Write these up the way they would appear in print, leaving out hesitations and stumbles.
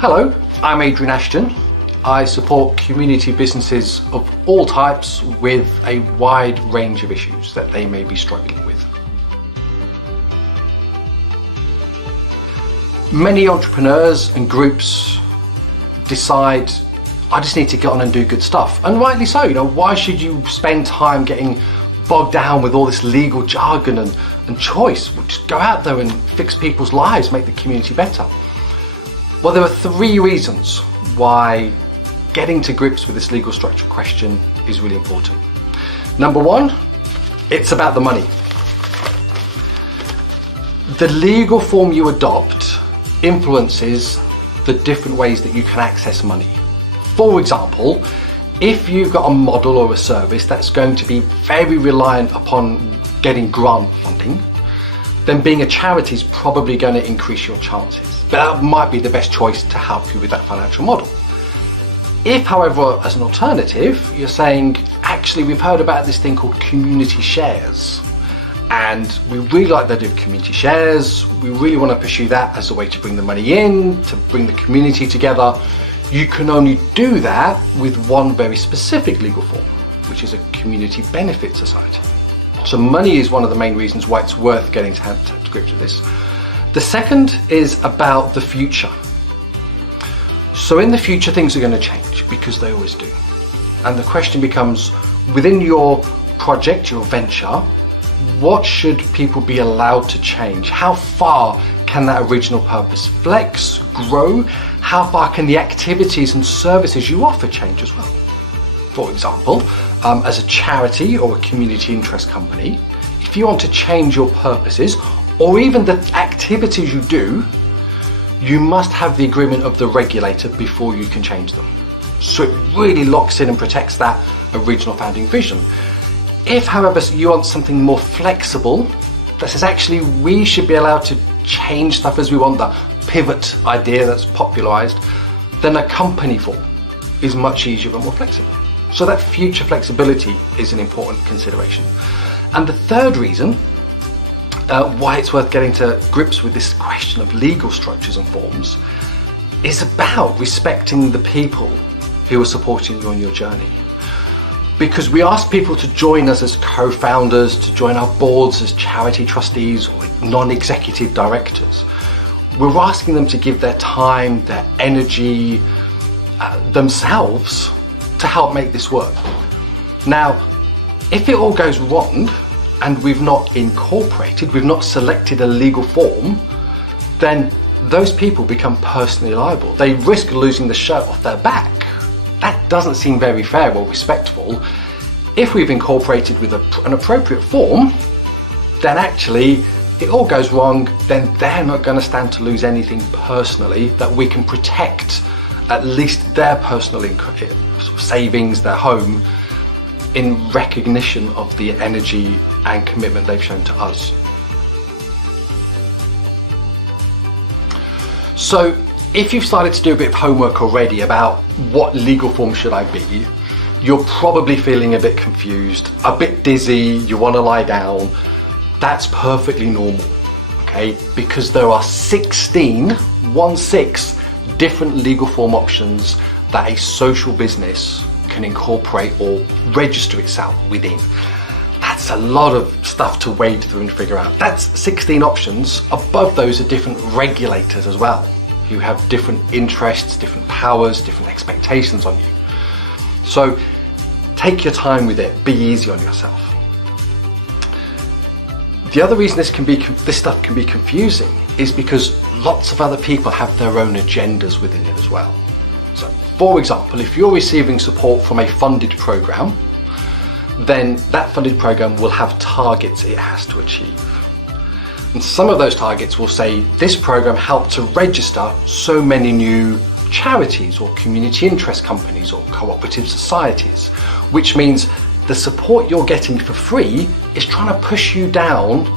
Hello, I'm Adrian Ashton. I support community businesses of all types with a wide range of issues that they may be struggling with. Many entrepreneurs and groups decide, I just need to get on and do good stuff. And rightly so, why should you spend time getting bogged down with all this legal jargon and choice? Well, just go out there and fix people's lives, make the community better. Well, there are three reasons why getting to grips with this legal structure question is really important. Number one, it's about the money. The legal form you adopt influences the different ways that you can access money. For example, if you've got a model or a service that's going to be very reliant upon getting grant funding, then being a charity is probably going to increase your chances. But that might be the best choice to help you with that financial model. If, however, as an alternative, you're saying, actually, we've heard about this thing called community shares, and we really like the idea of community shares, we really want to pursue that as a way to bring the money in, to bring the community together, you can only do that with one very specific legal form, which is a community benefit society. So money is one of the main reasons why it's worth getting to grips with this. The second is about the future. So in the future, things are going to change, because they always do. And the question becomes, within your project, your venture, what should people be allowed to change? How far can that original purpose flex, grow? How far can the activities and services you offer change as well? For example, as a charity or a community interest company, if you want to change your purposes or even the activities you do, you must have the agreement of the regulator before you can change them. So it really locks in and protects that original founding vision. If, however, you want something more flexible, that says actually we should be allowed to change stuff as we want, that pivot idea that's popularized, then a company form is much easier and more flexible. So that future flexibility is an important consideration. And the third reason why it's worth getting to grips with this question of legal structures and forms is about respecting the people who are supporting you on your journey. Because we ask people to join us as co-founders, to join our boards as charity trustees or non-executive directors. We're asking them to give their time, their energy, themselves to help make this work. Now, if it all goes wrong and we've not incorporated, we've not selected a legal form, then those people become personally liable. They risk losing the shirt off their back. That doesn't seem very fair or respectful. If we've incorporated with an appropriate form, then actually it all goes wrong, then they're not going to stand to lose anything personally, that we can protect at least their personal savings, their home, in recognition of the energy and commitment they've shown to us. So if you've started to do a bit of homework already about what legal form should I be, you're probably feeling a bit confused, a bit dizzy, you want to lie down. That's perfectly normal, okay? Because there are 16 different legal form options that a social business can incorporate or register itself within. That's a lot of stuff to wade through and figure out. That's 16 options. Above those are different regulators as well, who have different interests, different powers, different expectations on you. So take your time with it, be easy on yourself. The other reason this stuff can be confusing is because lots of other people have their own agendas within it as well. So, for example, if you're receiving support from a funded program, then that funded program will have targets it has to achieve. And some of those targets will say, this program helped to register so many new charities or community interest companies or cooperative societies, which means the support you're getting for free is trying to push you down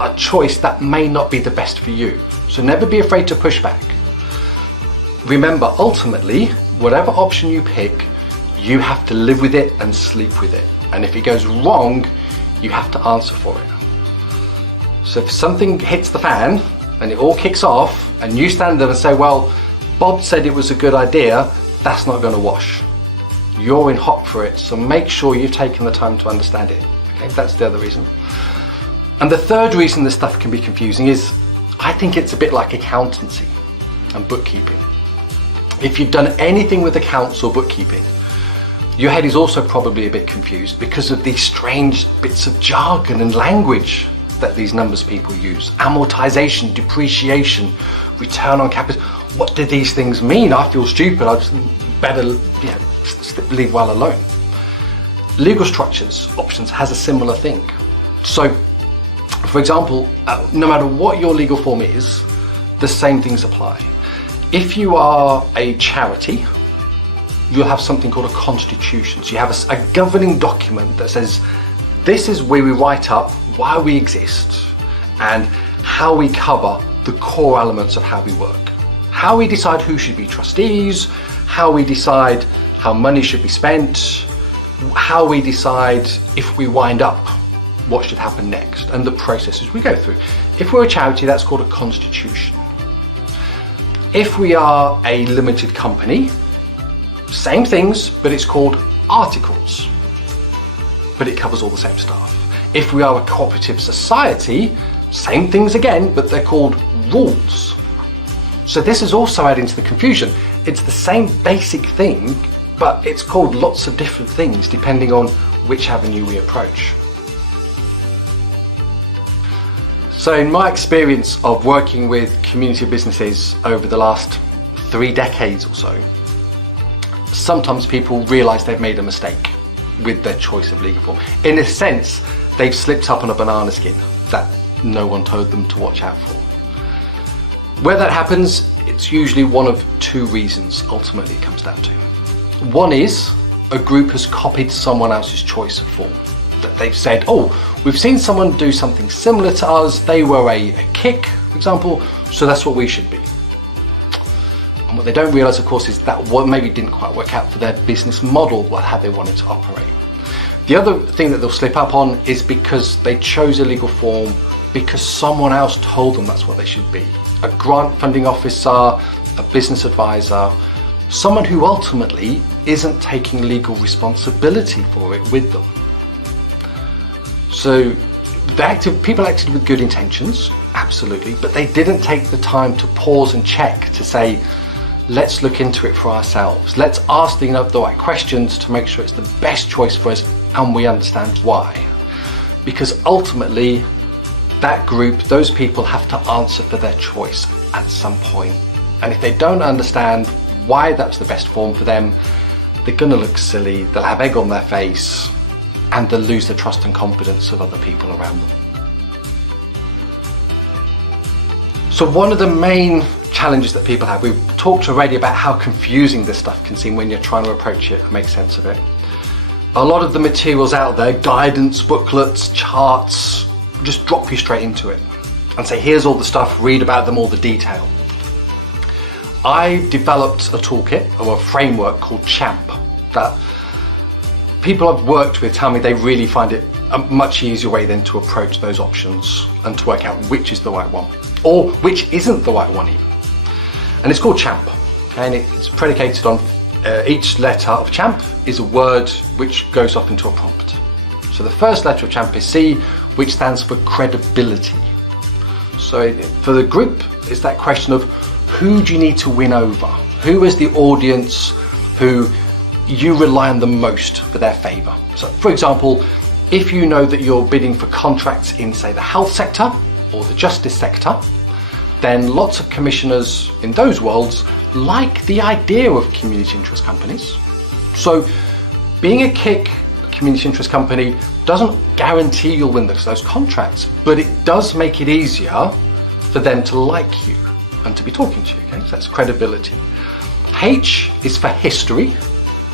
a choice that may not be the best for you. So never be afraid to push back. Remember, ultimately, whatever option you pick, you have to live with it and sleep with it. And if it goes wrong, you have to answer for it. So if something hits the fan and it all kicks off and you stand there and say, well, Bob said it was a good idea, that's not going to wash. You're in hot for it, so make sure you've taken the time to understand it. Okay, that's the other reason. And the third reason this stuff can be confusing is, I think it's a bit like accountancy and bookkeeping. If you've done anything with accounts or bookkeeping, your head is also probably a bit confused because of these strange bits of jargon and language that these numbers people use. Amortization, depreciation, return on capital. What do these things mean? I feel stupid. I just better leave well alone. Legal structures options has a similar thing. So, for example, no matter what your legal form is, the same things apply. If you are a charity, you'll have something called a constitution. So you have a governing document that says, this is where we write up why we exist and how we cover the core elements of how we work. How we decide who should be trustees, how we decide how money should be spent, how we decide if we wind up, what should happen next, and the processes we go through. If we're a charity, that's called a constitution. If we are a limited company, same things, but it's called articles, but it covers all the same stuff. If we are a cooperative society, same things again, but they're called rules. So this is also adding to the confusion. It's the same basic thing, but it's called lots of different things depending on which avenue we approach. So in my experience of working with community businesses over the last 3 decades or so, sometimes people realise they've made a mistake with their choice of legal form. In a sense, they've slipped up on a banana skin that no one told them to watch out for. Where that happens, it's usually one of 2 reasons ultimately it comes down to. One is a group has copied someone else's choice of form. That they've said, oh, we've seen someone do something similar to us, they were a kick, for example, so that's what we should be. And what they don't realise, of course, is that what maybe didn't quite work out for their business model, how they wanted to operate. The other thing that they'll slip up on is because they chose a legal form because someone else told them that's what they should be. A grant funding officer, a business advisor, someone who ultimately isn't taking legal responsibility for it with them. So people acted with good intentions, absolutely, but they didn't take the time to pause and check to say, let's look into it for ourselves. Let's ask the right questions to make sure it's the best choice for us and we understand why. Because ultimately, that group, those people have to answer for their choice at some point. And if they don't understand why that's the best form for them, they're gonna look silly, they'll have egg on their face, and they'll lose the trust and confidence of other people around them. So one of the main challenges that people have, we've talked already about how confusing this stuff can seem when you're trying to approach it and make sense of it. A lot of the materials out there, guidance, booklets, charts, just drop you straight into it and say, here's all the stuff, read about them, all the detail. I developed a toolkit or a framework called CHAMP that people I've worked with tell me they really find it a much easier way then to approach those options and to work out which is the right one or which isn't the right one even. And it's called CHAMP, and it's predicated on each letter of CHAMP is a word which goes off into a prompt. So the first letter of CHAMP is C, which stands for credibility. So for the group, it's that question of who do you need to win over? Who is the audience who you rely on the most for their favour? So for example, if you know that you're bidding for contracts in, say, the health sector or the justice sector, then lots of commissioners in those worlds like the idea of community interest companies. So being a KIC, a community interest company, doesn't guarantee you'll win those contracts, but it does make it easier for them to like you and to be talking to you, okay? So that's credibility. H is for history.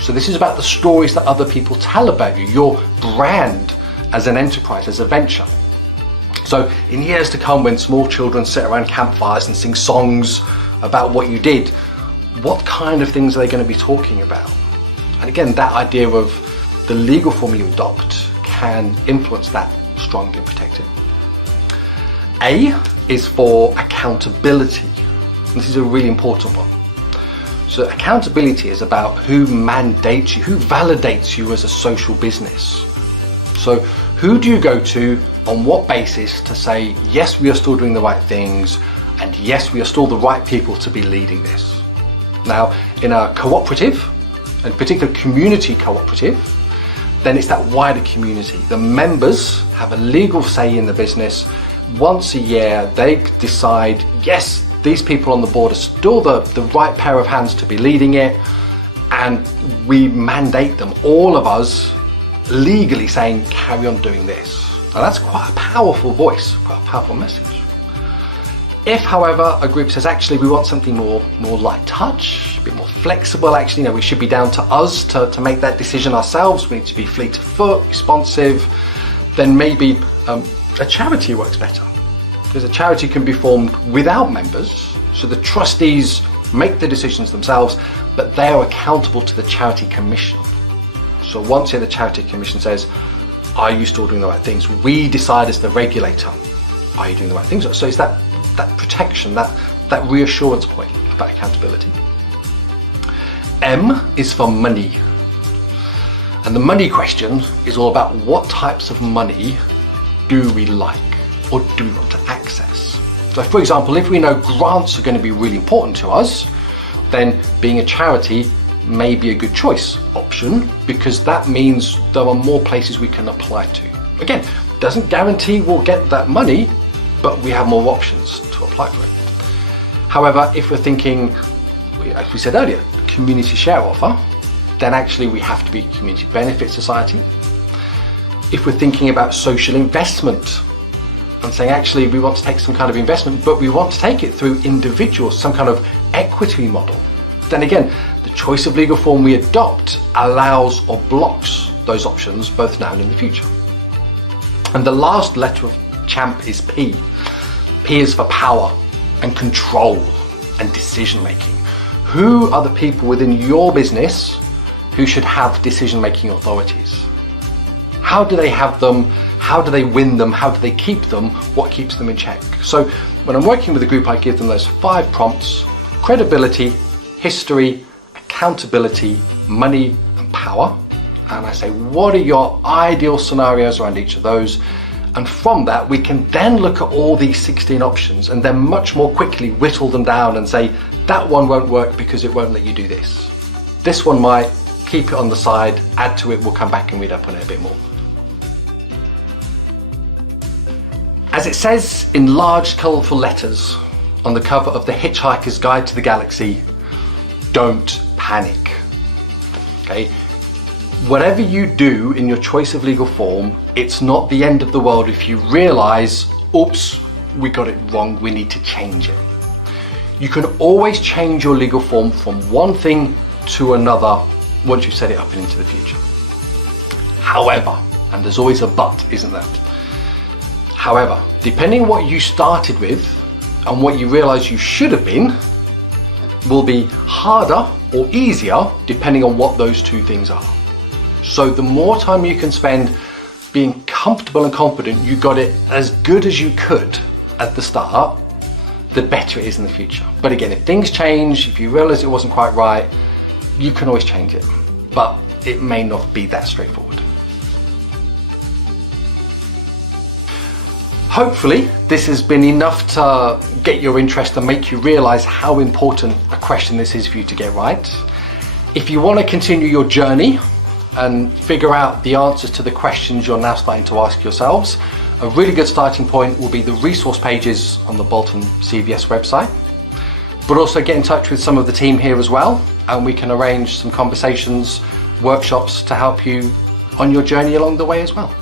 So this is about the stories that other people tell about you, your brand as an enterprise, as a venture. So in years to come, when small children sit around campfires and sing songs about what you did, what kind of things are they going to be talking about? And again, that idea of the legal form you adopt can influence that strongly and protect it. A is for accountability. This is a really important one. So accountability is about who mandates you, who validates you as a social business. So who do you go to on what basis to say, yes, we are still doing the right things, and yes, we are still the right people to be leading this. Now, in a cooperative, and particularly community cooperative, then it's that wider community. The members have a legal say in the business. Once a year, they decide, yes, these people on the board are still the right pair of hands to be leading it, and we mandate them, all of us, legally saying, carry on doing this. Now that's quite a powerful voice, quite a powerful message. If, however, a group says, actually, we want something more light touch, a bit more flexible, actually, we should be down to us to make that decision ourselves, we need to be fleet of foot, responsive, then maybe a charity works better. Because a charity can be formed without members, so the trustees make the decisions themselves, but they are accountable to the charity commission. So once the charity commission says, are you still doing the right things? We decide as the regulator, are you doing the right things? So it's that protection, that reassurance point about accountability. M is for money. And the money question is all about what types of money do we like or do we want to access. So for example, if we know grants are going to be really important to us, then being a charity may be a good choice option, because that means there are more places we can apply to. Again, doesn't guarantee we'll get that money, but we have more options to apply for it. However, if we're thinking, as we said earlier, community share offer, then actually we have to be a community benefit society. If we're thinking about social investment and saying, actually, we want to take some kind of investment, but we want to take it through individuals, some kind of equity model, then again, the choice of legal form we adopt allows or blocks those options both now and in the future. And the last letter of CHAMP is P. P is for power and control and decision making. Who are the people within your business who should have decision making authorities? How do they have them? How do they win them? How do they keep them? What keeps them in check? So when I'm working with a group, I give them those 5 prompts: credibility, history, accountability, money, and power. And I say, what are your ideal scenarios around each of those? And from that, we can then look at all these 16 options and then much more quickly whittle them down and say, that one won't work because it won't let you do this. This one might, keep it on the side, add to it, we'll come back and read up on it a bit more. As it says in large colourful letters on the cover of the Hitchhiker's Guide to the Galaxy, don't panic. Okay? Whatever you do in your choice of legal form, it's not the end of the world if you realise, oops, we got it wrong, we need to change it. You can always change your legal form from one thing to another once you've set it up and into the future. However, and there's always a but, isn't there? However, depending on what you started with and what you realise you should have been, will be harder or easier depending on what those two things are. So the more time you can spend being comfortable and confident you got it as good as you could at the start, the better it is in the future. But again, if things change, if you realise it wasn't quite right, you can always change it. But it may not be that straightforward. Hopefully this has been enough to get your interest and make you realise how important a question this is for you to get right. If you want to continue your journey and figure out the answers to the questions you're now starting to ask yourselves, a really good starting point will be the resource pages on the Bolton CVS website. But also get in touch with some of the team here as well, and we can arrange some conversations, workshops to help you on your journey along the way as well.